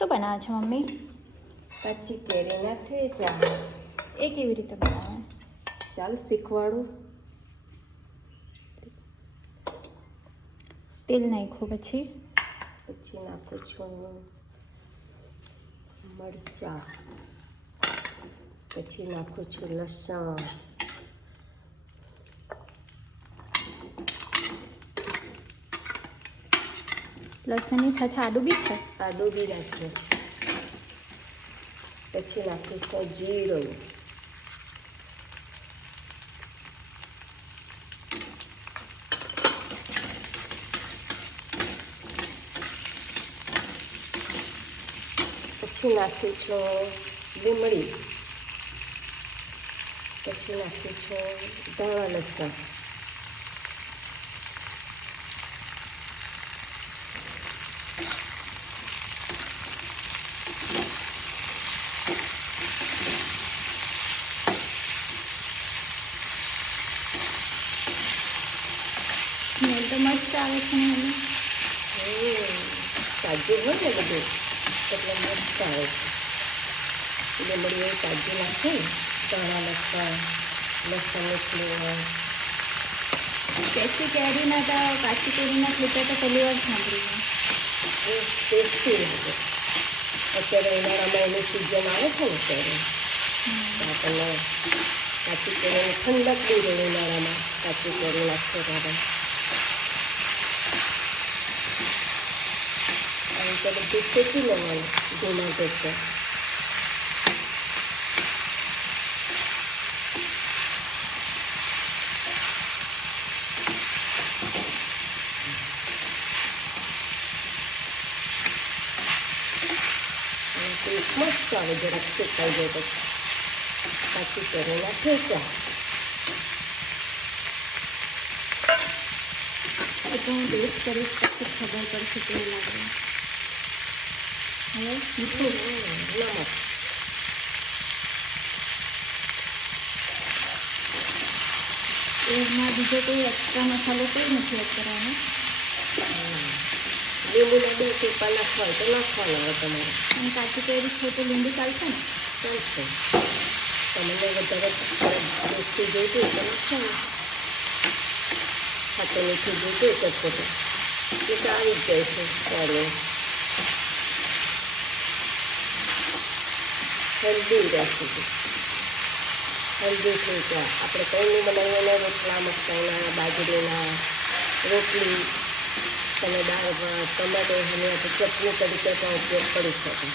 શું બનાવે છે મમ્મી? કાચી કેરીના ઠેચા. એ કેવી રીતે બનાવે? ચાલ શીખવાડું. તેલ નાખ્યું પછી નાખું છું મરચાં, પછી નાખું છું લસણ, લસણની સાથે આદુ બી છે? આદુ બી નાખું. પછી નાખું છું જીરું, પછી નાખું છું લીમડી, પછી નાખું છું ધાણા લસણ, સ્મેલ તો મસ્ત આવે છે ને મમ્મી. તાજું હોય ને બધું એટલે મસ્ત આવે છે. લીમડી એ તાજું નાખે ને ધાણા લસણ, લસણની ફ્લેવર. કેસી કેરીના તો કાચી કેરીના ખેતર તો પહેલી વાર સાંભળ્યું. એ ટેસ્ટી લાગે. અત્યારે ઉનાળામાં એની સિઝન આવે છે ને ત્યારે આપણને કાચી કેરીની ઠંડક બી રહે ઉનાળામાં કાચી કેરી નાખશે ત્યારે. અને તો બધું શેકી લેવાનું ધીમા ગેસે. મસ્ત આવે જરાક શેકાઈ જાય પછી કાચી કેરીના ઠેચા. એ તો હું ટેસ્ટ કરીશ પછી ખબર પડશે કેવું લાગે. હવે મીઠું, નમક. એમાં બીજો કોઈ એક્સ્ટ્રા મસાલો કોઈ નથી એડ કરવાનો. લીંબુના 2 ટીપા નાખવા તો નાખવાના હોય તમારે. અને કાચી કેરી છે તો લીંબુ ચાલશે ને? ચાલશે. તમને વધારે ટેસ્ટી જોઈતું તો નાખવાનું. ખાતું મીઠું જોઈતું ચટપટું એ તો આવી જ જાય છે ત્યારે. હેલ્ધી રાખીશું. હેલ્ધી ઠેચા આપણે કંઈ બનાવીને રોટલા મકાઈના, બાજરીના, રોટલી, તમે દાળ ભાત, ટમાટો અને ચટણી તરીકે પણ ઉપયોગ કરી શકો.